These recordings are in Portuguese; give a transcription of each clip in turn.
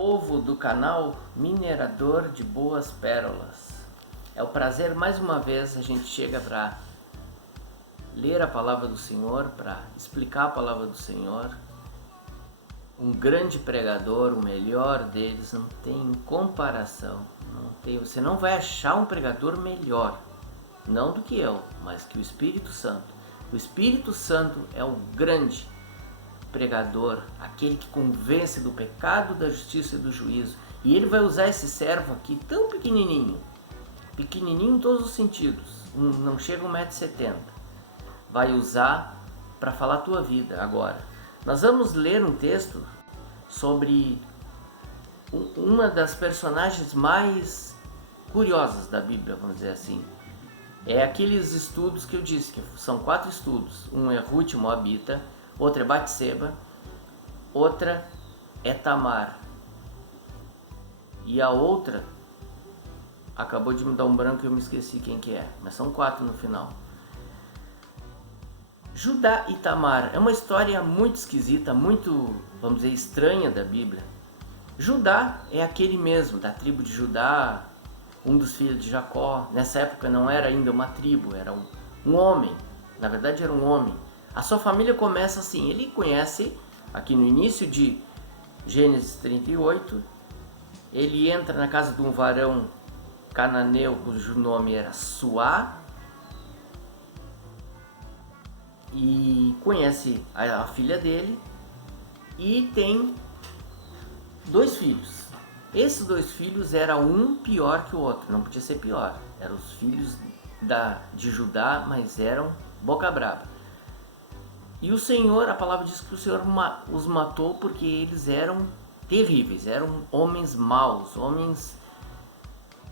Povo do canal Minerador de Boas Pérolas. É um prazer mais uma vez a gente chega para ler a palavra do Senhor, para explicar a palavra do Senhor. Um grande pregador, o melhor deles, não tem comparação. Você não vai achar um pregador melhor, não do que eu, mas que o Espírito Santo. O Espírito Santo é o grande pregador, aquele que convence do pecado, da justiça e do juízo. E ele vai usar esse servo aqui tão pequenininho, pequenininho em todos os sentidos, não chega a 1,70 m. Vai usar para falar a tua vida agora. Nós vamos ler um texto sobre uma das personagens mais curiosas da Bíblia, vamos dizer assim. É aqueles estudos que eu disse, que são 4 estudos. Um é Ruth Moabita, outra é Batseba, outra é Tamar. E a outra, acabou de me dar um branco e eu me esqueci quem que é, mas são 4 no final. Judá e Tamar é uma história muito esquisita, muito, vamos dizer, estranha da Bíblia. Judá é aquele mesmo, da tribo de Judá, um dos filhos de Jacó. Nessa época não era ainda uma tribo, era um homem, na verdade era um homem. A sua família começa assim, ele conhece, aqui no início de Gênesis 38, ele entra na casa de um varão cananeu cujo nome era Suá, e conhece a filha dele e tem 2 filhos. Esses 2 filhos eram um pior que o outro, não podia ser pior. Eram os filhos de Judá, mas eram boca braba. E o Senhor, a palavra diz que o Senhor os matou porque eles eram terríveis, eram homens maus,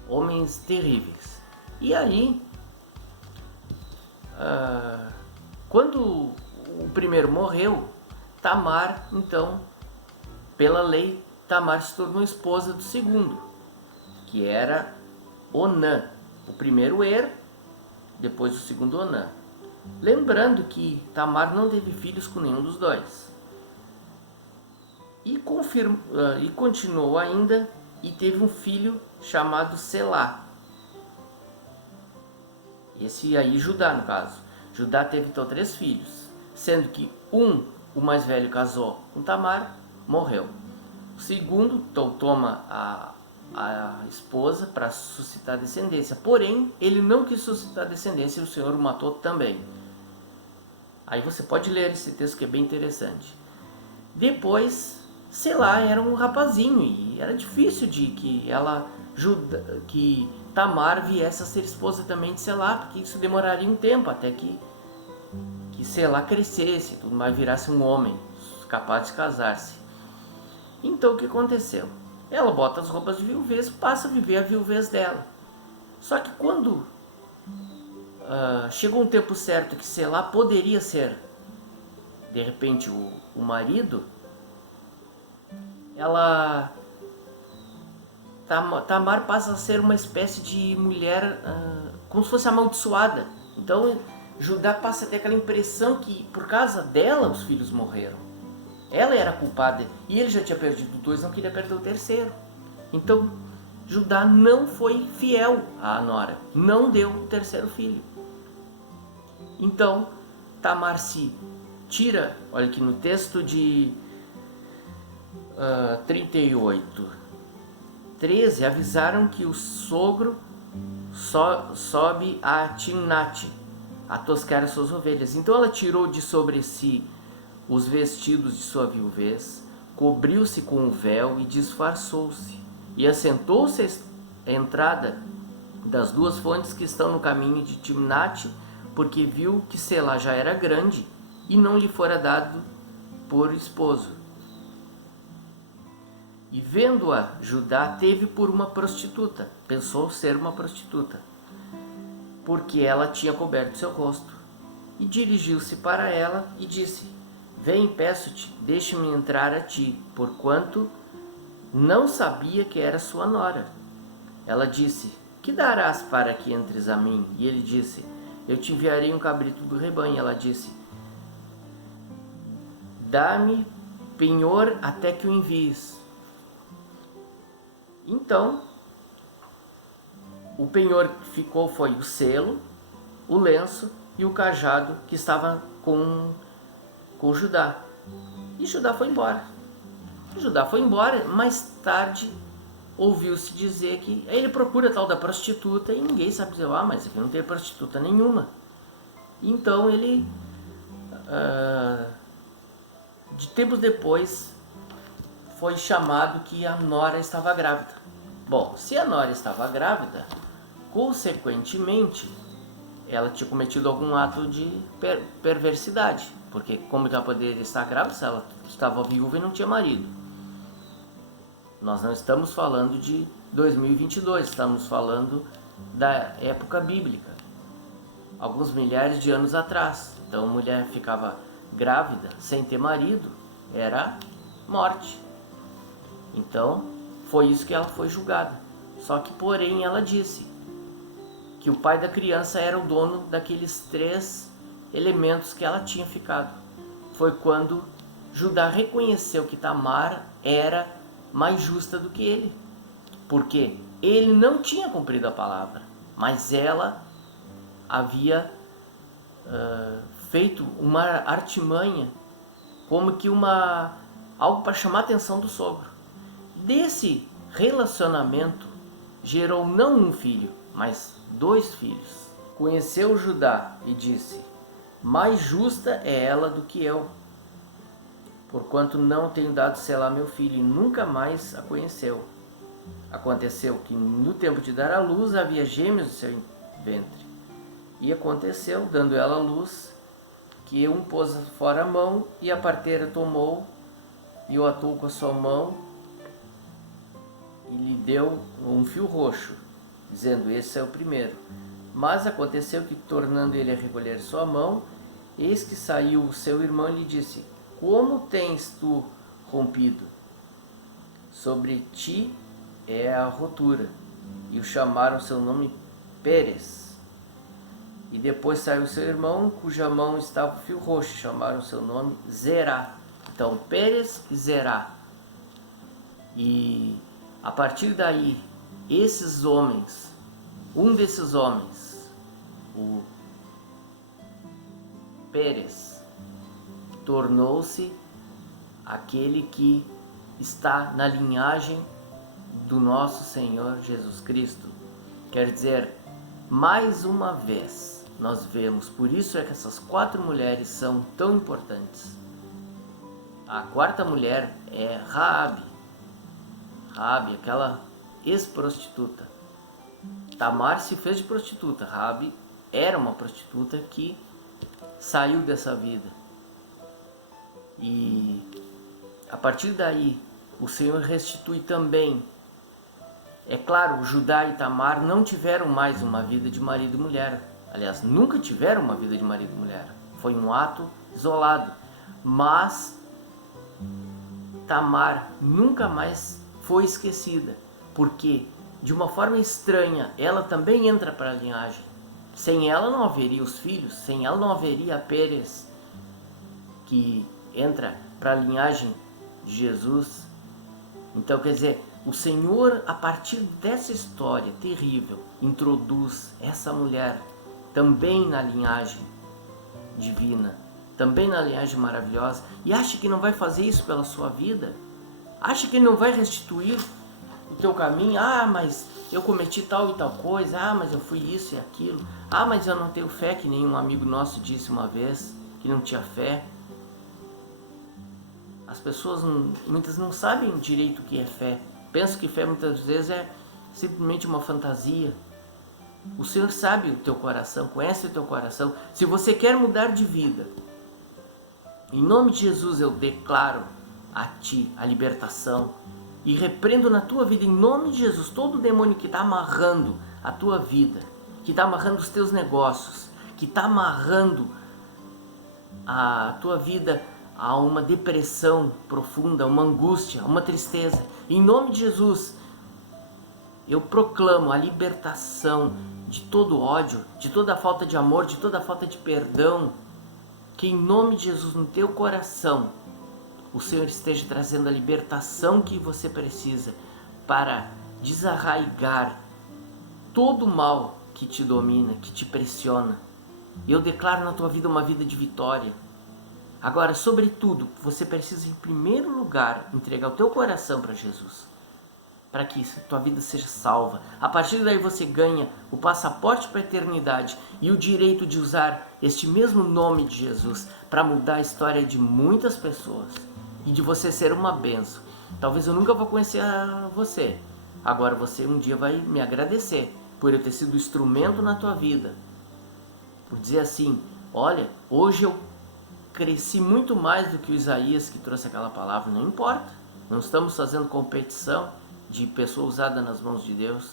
homens terríveis. E aí, quando o primeiro morreu, Tamar, então, pela lei, Tamar se tornou esposa do segundo, que era Onã. O primeiro depois o segundo Onã. Lembrando que Tamar não teve filhos com nenhum dos dois. E continuou ainda e teve um filho chamado Selá. Esse aí Judá, no caso. Judá teve então 3 filhos, sendo que o mais velho, casou com Tamar, morreu. O segundo então toma a esposa para suscitar descendência, porém ele não quis suscitar descendência e o Senhor o matou também. Aí você pode ler esse texto que é bem interessante. Depois, Selá era um rapazinho e era difícil de que Tamar viesse a ser esposa também de Selá, porque isso demoraria um tempo até que Selá crescesse, tudo mais, virasse um homem capaz de casar-se. Então o que aconteceu? Ela bota as roupas de viuvez, passa a viver a viuvez dela. Só que quando chegou um tempo certo que Selá poderia ser, de repente, o marido, Tamar passa a ser uma espécie de mulher como se fosse amaldiçoada. Então Judá passa a ter aquela impressão que por causa dela os filhos morreram. Ela era culpada e ele já tinha perdido 2, não queria perder o terceiro. Então Judá não foi fiel à nora, não deu o terceiro filho. Então Tamar se tira, olha aqui no texto de 38:13, avisaram que o sogro sobe a Timnate a toscar as suas ovelhas. Então ela tirou de sobre si os vestidos de sua viuvez, cobriu-se com um véu e disfarçou-se, e assentou-se à entrada das 2 fontes que estão no caminho de Timnate, porque viu que Selá já era grande e não lhe fora dado por esposo. E vendo-a, Judá teve por uma prostituta, pensou ser uma prostituta, porque ela tinha coberto seu rosto. E dirigiu-se para ela e disse: Vem, peço-te, deixe-me entrar a ti, porquanto não sabia que era sua nora. Ela disse: Que darás para que entres a mim? E ele disse: Eu te enviarei um cabrito do rebanho. Ela disse: Dá-me penhor até que o envies. Então, o penhor que ficou foi o selo, o lenço e o cajado que estava com Judá. E Judá foi embora. Mais tarde ouviu-se dizer que ele procura a tal da prostituta e ninguém sabe dizer, mas aqui não tem prostituta nenhuma. Então ele, de tempos depois, foi chamado que a nora estava grávida. Bom, se a nora estava grávida, consequentemente, ela tinha cometido algum ato de perversidade, porque como ela poderia estar grávida se ela estava viúva e não tinha marido? Nós não estamos falando de 2022, estamos falando da época bíblica, alguns milhares de anos atrás. Então, a mulher ficava grávida sem ter marido, era morte. Então, foi isso que ela foi julgada. Só que, porém, ela disse que o pai da criança era o dono daqueles 3 elementos que ela tinha ficado. Foi quando Judá reconheceu que Tamar era mais justa do que ele, porque ele não tinha cumprido a palavra, mas ela havia feito uma artimanha, como que algo para chamar a atenção do sogro. Desse relacionamento gerou não um filho, mas 2 filhos. Conheceu Judá e disse: mais justa é ela do que eu, porquanto não tenho dado selar meu filho, e nunca mais a conheceu. Aconteceu que no tempo de dar à luz havia gêmeos no seu ventre. E aconteceu, dando ela à luz, que um pôs fora a mão, e a parteira tomou e o atou com a sua mão e lhe deu um fio roxo, dizendo: esse é o primeiro. Mas aconteceu que, tornando ele a recolher sua mão, eis que saiu o seu irmão e lhe disse: como tens tu rompido? Sobre ti é a rotura. E o chamaram seu nome Pérez. E depois saiu seu irmão, cuja mão estava o fio roxo, chamaram seu nome Zerá. Então, Pérez e Zerá. E a partir daí, esses homens, um desses homens, o Pérez, tornou-se aquele que está na linhagem do nosso Senhor Jesus Cristo. Quer dizer, mais uma vez, nós vemos, por isso é que essas 4 mulheres são tão importantes. A 4ª mulher é Raabe, aquela ex-prostituta. Tamar se fez de prostituta, Raabe era uma prostituta que saiu dessa vida. E a partir daí, o Senhor restitui também. É claro, Judá e Tamar não tiveram mais uma vida de marido e mulher. Aliás, nunca tiveram uma vida de marido e mulher. Foi um ato isolado. Mas Tamar nunca mais foi esquecida, porque de uma forma estranha ela também entra para a linhagem. Sem ela não haveria os filhos, sem ela não haveria a Pérez, que entra para a linhagem de Jesus. Então, quer dizer, o Senhor, a partir dessa história terrível, introduz essa mulher também na linhagem divina, também na linhagem maravilhosa, e acha que não vai fazer isso pela sua vida? Acha que não vai restituir o teu caminho? Mas eu cometi tal e tal coisa, mas eu fui isso e aquilo, mas eu não tenho fé, que nenhum amigo nosso disse uma vez que não tinha fé. As pessoas, muitas não sabem direito o que é fé. Pensam que fé muitas vezes é simplesmente uma fantasia. O Senhor sabe o teu coração, conhece o teu coração. Se você quer mudar de vida, em nome de Jesus eu declaro a ti a libertação e repreendo na tua vida, em nome de Jesus, todo demônio que está amarrando a tua vida, que está amarrando os teus negócios, que está amarrando a tua vida a uma depressão profunda, uma angústia, uma tristeza. Em nome de Jesus, eu proclamo a libertação de todo ódio, de toda falta de amor, de toda falta de perdão. Que em nome de Jesus, no teu coração, o Senhor esteja trazendo a libertação que você precisa para desarraigar todo o mal que te domina, que te pressiona. E eu declaro na tua vida uma vida de vitória. Agora, sobretudo, você precisa em primeiro lugar entregar o teu coração para Jesus, para que a tua vida seja salva. A partir daí você ganha o passaporte para a eternidade e o direito de usar este mesmo nome de Jesus para mudar a história de muitas pessoas e de você ser uma bênção. Talvez eu nunca vou conhecer você, agora você um dia vai me agradecer por eu ter sido instrumento na tua vida, por dizer assim, olha, hoje eu cresci muito mais do que o Isaías que trouxe aquela palavra. Não importa, não estamos fazendo competição de pessoa usada nas mãos de Deus.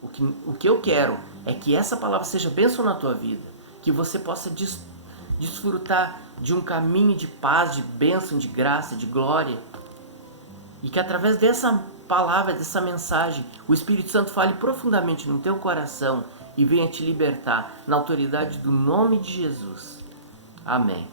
O que eu quero é que essa palavra seja bênção na tua vida, que você possa desfrutar de um caminho de paz, de bênção, de graça, de glória, e que através dessa palavra, dessa mensagem, o Espírito Santo fale profundamente no teu coração e venha te libertar na autoridade do nome de Jesus. Amém.